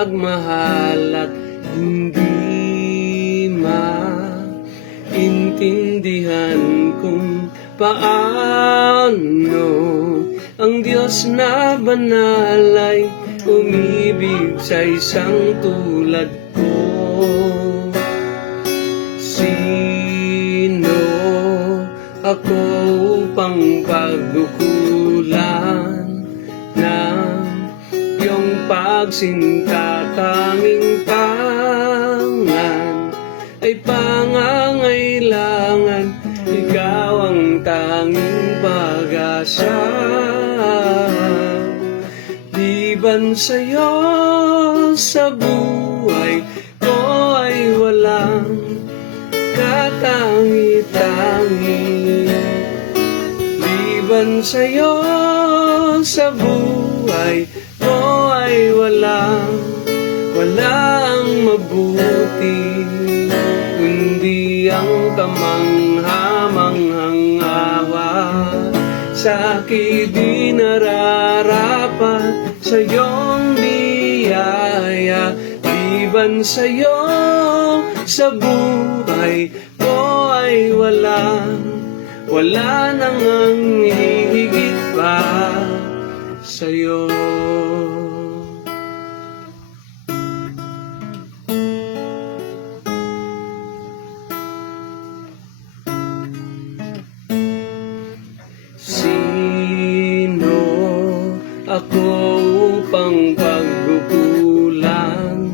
pagmahal at hindi maintindihan kung paano ang Diyos na banal ay umibig sa isang tulad ko. Sino ako upang pagdukulan ng iyong pagsinta? Tanging tangan ay pangangailangan, ikaw ang tanging pag-asa. Liban sa'yo sa buhay ko ay walang katangi-tangi. Liban sa'yo sa buhay ko ay walang mabuti, kundi ang kamangha-manghang awa. Sa akin di nararapat sa iyong biyaya. Liban sa iyo sa buhay ko ay wala nang ang hihigit pa sa iyo. Sino ako upang pagdukulan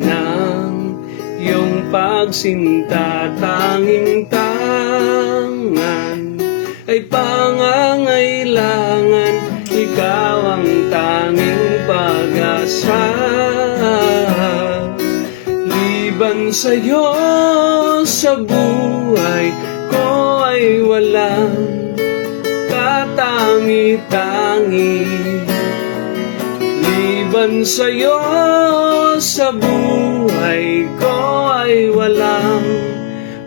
ng iyong pagsinta? Tanging tangan ay pangangailangan, ikaw ang tanging pag-asa. Liban sa'yo sa buhay ko ay walang katangi-tangi. Liban sa'yo sa buhay ko ay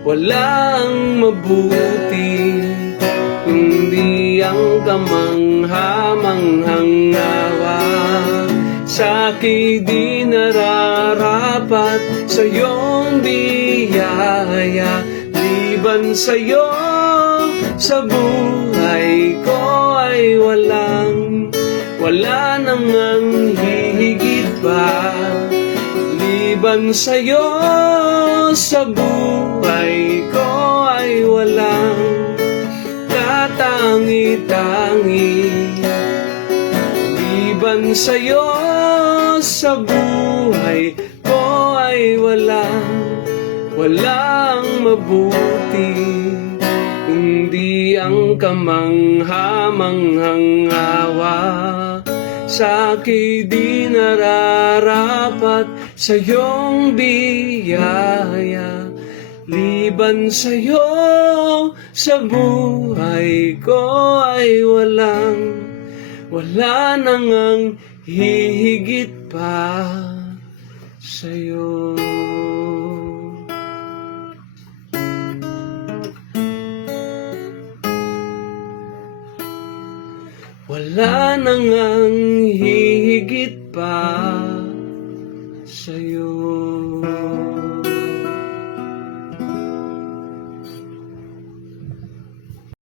walang mabuti, kundi ang kamangha-manghang awa. Sa akin di nararapat sa iyong biyaya. Liban sa'yo sa buhay ko ay wala nang ang hihigit pa. Liban sa'yo sa buhay ko ay walang katangi-tangi. Liban sa'yo sa buhay ko ay walang mabuti, kundi ang kamangha-manghang awa. Sa akin di nararapat sa iyong biyaya. Liban sa'yo sa buhay ko ay wala nang ang hihigit pa sa'yo. Wala nang ang hihigit pa sa'yo.